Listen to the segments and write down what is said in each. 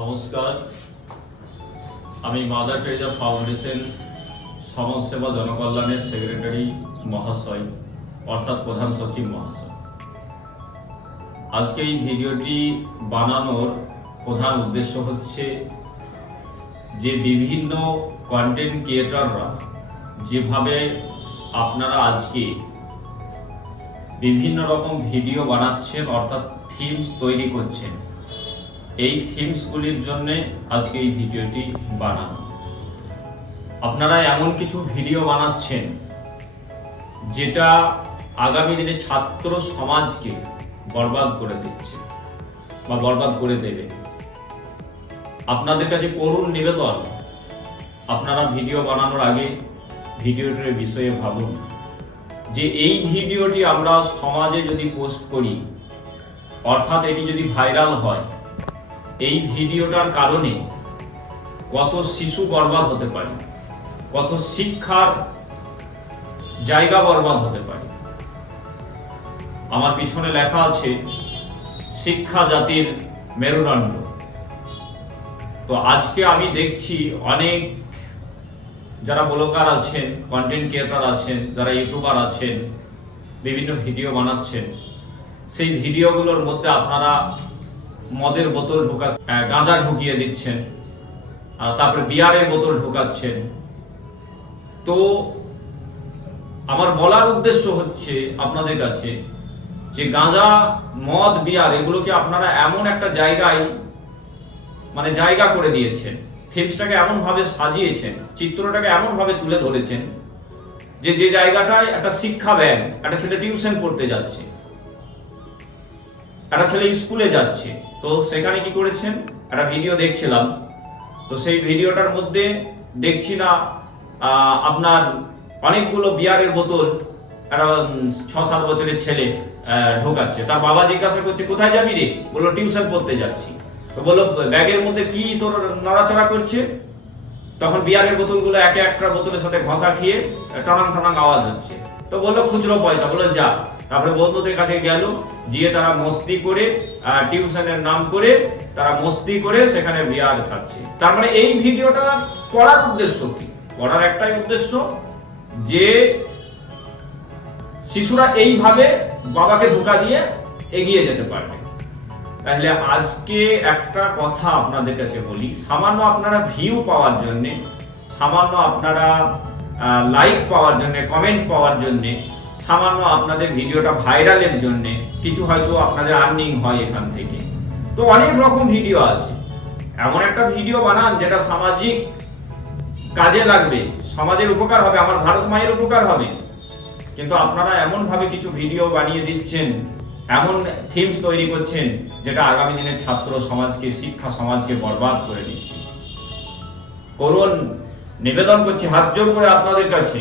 নমস্কার, আমি mother Teresa foundation সমাজসেবা জনকল্যাণের সেক্রেটারি মহাশয় অর্থাৎ প্রধান সচিব মহাশয়। আজকে এই ভিডিওটি বানানোর প্রধান উদ্দেশ্য হচ্ছে যে বিভিন্ন কন্টেন্ট ক্রিয়েটররা যেভাবে আপনারা আজকে বিভিন্ন রকম ভিডিও বানাচ্ছেন অর্থাৎ থিমস তৈরি করছেন, এই থিমসগুলির জন্য আজকে এই ভিডিওটি বানানো। আপনারা এমন কিছু ভিডিও বানাচ্ছেন যেটা আগামী দিনে ছাত্র সমাজকে বরবাদ করে দিচ্ছে বা বরবাদ করে দেবে। আপনাদের কাছে করুণ নিবেদন, আপনারা ভিডিও বানানোর আগে ভিডিওটির বিষয়ে ভাবুন যে এই ভিডিওটি আমরা সমাজে যদি পোস্ট করি, অর্থাৎ এটি যদি ভাইরাল হয়, এই ভিডিওটার কারণে কত শিশু বরবাদ হতে পারে, কত শিক্ষার জায়গা বরবাদ হতে পারে। আমার পিছনে লেখা আছে শিক্ষা জাতির মেরুদণ্ড। তো আজকে আমি দেখছি অনেক যারা ব্লগার আছেন, কন্টেন্ট ক্রিয়েটর আছেন, যারা ইউটিউবার আছেন, বিভিন্ন ভিডিও বানাচ্ছেন, সেই ভিডিওগুলোর মধ্যে আপনারা মদের বোতল গাঁজা ঢুকিয়ে দিচ্ছেন, তারপরে বিয়ারের বোতল ঢুকাচ্ছেন। তো আমার বলার উদ্দেশ্য হচ্ছে আপনাদের কাছে যে গাঁজা, মদ, বিয়ার এগুলোকে আপনারা এমন একটা জায়গায় জায়গা করে দিয়েছেন, থিমসটাকে এমন ভাবে সাজিয়েছেন, চিত্রটাকে এমন ভাবে তুলে ধরেছেন যে জায়গাটায় একটা শিক্ষা ব্যাগ, একটা ছেলে টিউশন পড়তে যাচ্ছে, একটা ছেলে স্কুলে যাচ্ছে, তো সেখানে কি করেছেন, একটা ভিডিও দেখছিলাম। তো সেই ভিডিওটার মধ্যে দেখছি না আপনার অনেকগুলো বিয়ারের বোতল একটা 6-7 বছরের ছেলে ঢোকাচ্ছে। তার বাবা জিজ্ঞাসা করছে কোথায় যাবি রে? বললো টিউশন পড়তে যাচ্ছি। তো বললো ব্যাগের মধ্যে কি তোর নড়াচড়া করছে? তখন বিয়ারের বোতলগুলো একে একটা বোতলের সাথে ঘষা খেয়ে টনাং টনাং আওয়াজ হচ্ছে। তো বললো খুচরো পয়সা, বললো যা। তারপরে বন্ধুদের কাছে গেল, গিয়ে তারা মস্তি করে টিউশনের নাম করে তারা মস্তি করে সেখানে বিয়ার খাচ্ছে। তার মানে এই ভিডিওটা করার উদ্দেশ্য কি? করার একটাই উদ্দেশ্য যে শিশুরা এইভাবে বাবাকে ধোঁকা দিয়ে এগিয়ে যেতে পারবে। তাহলে আজকে একটা কথা আপনাদের কাছে বলি, সামান্য আপনারা ভিউ পাওয়ার জন্য, সামান্য আপনারা লাইক পাওয়ার জন্য, কমেন্ট পাওয়ার জন্য, সামান্য আপনাদের ভিডিওটা ভাইরালের জন্য কিছু হয়তো আপনাদের আর্নিং হয় এখান থেকে। তো অনেক রকম ভিডিও আছে, এমন একটা ভিডিও বানান যেটা সামাজিক কাজে লাগবে, সমাজের উপকার হবে, আমার ভারত মায়ের উপকার হবে। কিন্তু আপনারা এমন ভাবে কিছু ভিডিও বানিয়ে দিচ্ছেন, এমন থিমস তৈরি করছেন যেটা আগামী দিনের ছাত্র সমাজকে, শিক্ষা সমাজকে বরবাদ করে দিচ্ছে। করুণ নিবেদন করছি হাত জোর করে আপনাদের কাছে,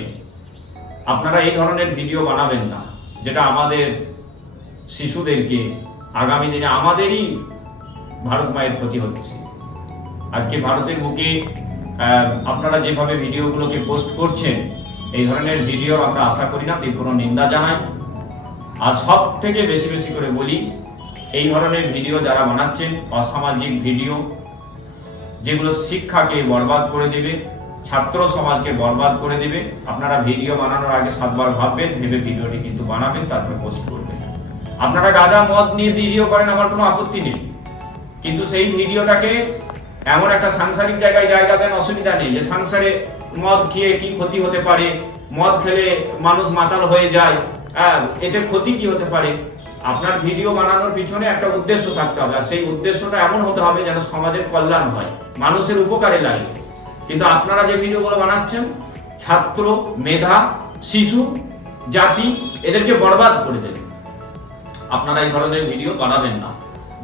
আপনারা এই ধরনের ভিডিও বানাবেন না, যেটা আমাদের শিশুদেরকে আগামী দিনে আমাদেরই ভারত মায়ের ক্ষতি হচ্ছে। আজকে ভারতের বুকে আপনারা যেভাবে ভিডিওগুলোকে পোস্ট করছেন, এই ধরনের ভিডিও আমরা আশা করি না, তীব্র নিন্দা জানাই। আর সব থেকে বেশি বেশি করে বলি, এই ধরনের ভিডিও যারা বানাচ্ছেন, অসামাজিক ভিডিও যেগুলো শিক্ষাকে বরবাদ করে দেবে, ছাত্র সমাজকে বরবাদ করে দেবে, আপনারা ভিডিও বানানোর আগে 7 বার ভাববেন, ভেবে ভিডিওটি কিন্তু বানাবেন, তারপরে পোস্ট করবেন। আপনারা গাঁজা মদ নিয়ে ভিডিও করেন, আমার কোনো আপত্তি নেই, কিন্তু সেই ভিডিওটাকে এমন একটা সাংসারিক জায়গায় জায়গা দেন, অসুবিধা নেই। যে সংসারে মদ খেয়ে কি ক্ষতি হতে পারে, মদ খেলে মানুষ মাতাল হয়ে যায়, এতে ক্ষতি কি হতে পারে। আপনার ভিডিও বানানোর পিছনে একটা উদ্দেশ্য থাকতে হবে, আর সেই উদ্দেশ্যটা এমন হতে হবে যেন সমাজের কল্যাণ হয়, মানুষের উপকারে লাগে। কিন্তু আপনারা যে ভিডিওগুলো বানাচ্ছেন, ছাত্র, মেধা, শিশু, জাতি এদেরকে বরবাদ করে দেবেন। আপনারা এই ধরনের ভিডিও বানাবেন না।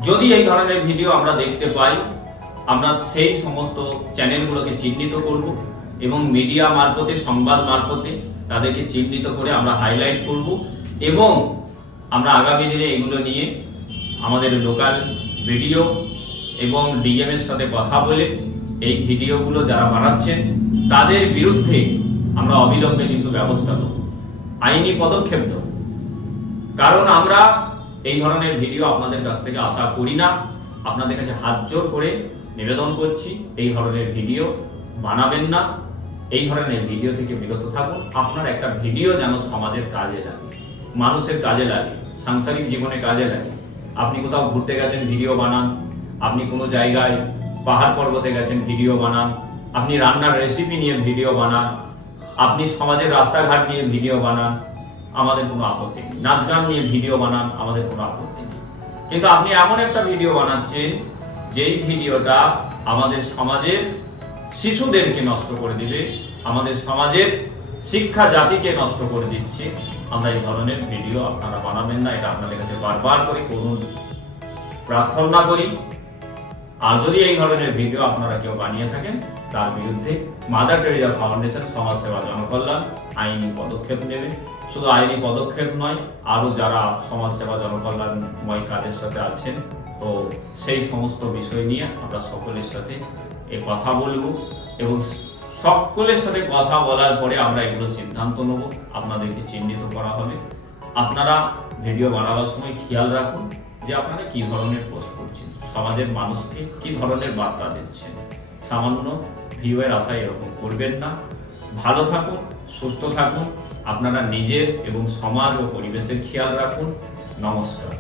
যদি এই ধরনের ভিডিও আমরা দেখতে পাই, আমরা সেই সমস্ত চ্যানেলগুলোকে চিহ্নিত করব এবং মিডিয়া মারফতে, সংবাদ মারফতে তাদেরকে চিহ্নিত করে আমরা হাইলাইট করব এবং আমরা আগামী দিনে এগুলো নিয়ে আমাদের লোকাল ভিডিও এবং ডিএম এর সাথে কথা বলে এই ভিডিওগুলো যারা বানাচ্ছেন তাদের বিরুদ্ধে আমরা অবিলম্বে কিন্তু ব্যবস্থা নেব, আইনি পদক্ষেপ নেব। কারণ আমরা এই ধরনের ভিডিও আপনাদের কাছ থেকে আশা করি না, আপনাদের কাছে হাত জোর করে নিবেদন করছি, এই ধরনের ভিডিও বানাবেন না, এই ধরনের ভিডিও থেকে বিরত থাকুন। আপনার একটা ভিডিও যেন সমাজের কাজে লাগে, মানুষের কাজে লাগে, সাংসারিক জীবনে কাজে লাগে। আপনি কোথাও ঘুরতে গেছেন, ভিডিও বানান। আপনি কোনো জায়গায় পাহাড় পর্বতে গেছেন, ভিডিও বানান। আপনি রান্নার রেসিপি নিয়ে ভিডিও বানান। আপনি সমাজের রাস্তাঘাট নিয়ে ভিডিও বানান, আমাদের কোনো আপত্তি নেই। নাচ গান নিয়ে ভিডিও বানান, আমাদের কোনো আপত্তি নেই। কিন্তু আপনি এমন একটা ভিডিও বানাচ্ছেন যেই ভিডিওটা আমাদের সমাজের শিশুদেরকে নষ্ট করে দিবে, আমাদের সমাজের শিক্ষা জাতিকে নষ্ট করে দিচ্ছে। আমরা এই ধরনের ভিডিও আপনারা বানাবেন না, এটা আপনাদের কাছে বারবার করে করুন প্রার্থনা করি। আর যদি এই ধরনের ভিডিও আপনারা কেউ বানিয়ে থাকেন, তার বিরুদ্ধে মাদার টেরেসা ফাউন্ডেশন সমাজসেবা জনকল্যাণ আইনি পদক্ষেপ নেবে। শুধু আইনি পদক্ষেপ নয়, আরো যারা সমাজসেবা জনকল্যাণময় কাজের সাথে আছেন, তো সেই সমস্ত বিষয় নিয়ে আমরা সকলের সাথে এই কথা বলবো এবং সকলের সাথে কথা বলার পরে আমরা এগুলো সিদ্ধান্ত নেব, আপনাদেরকে চিহ্নিত করা হবে। আপনারা ভিডিও বানাবার সময় খেয়াল রাখুন যে আপনারা কি ধরনের পোস্ট করছেন, সমাজের মানুষকে কি ধরনের বার্তা দিচ্ছেন। সামান্য ভিউয়ের আশায় এরকম করবেন না। ভালো থাকুন, সুস্থ থাকুন, আপনারা নিজের এবং সমাজ ও পরিবেশের খেয়াল রাখুন। নমস্কার।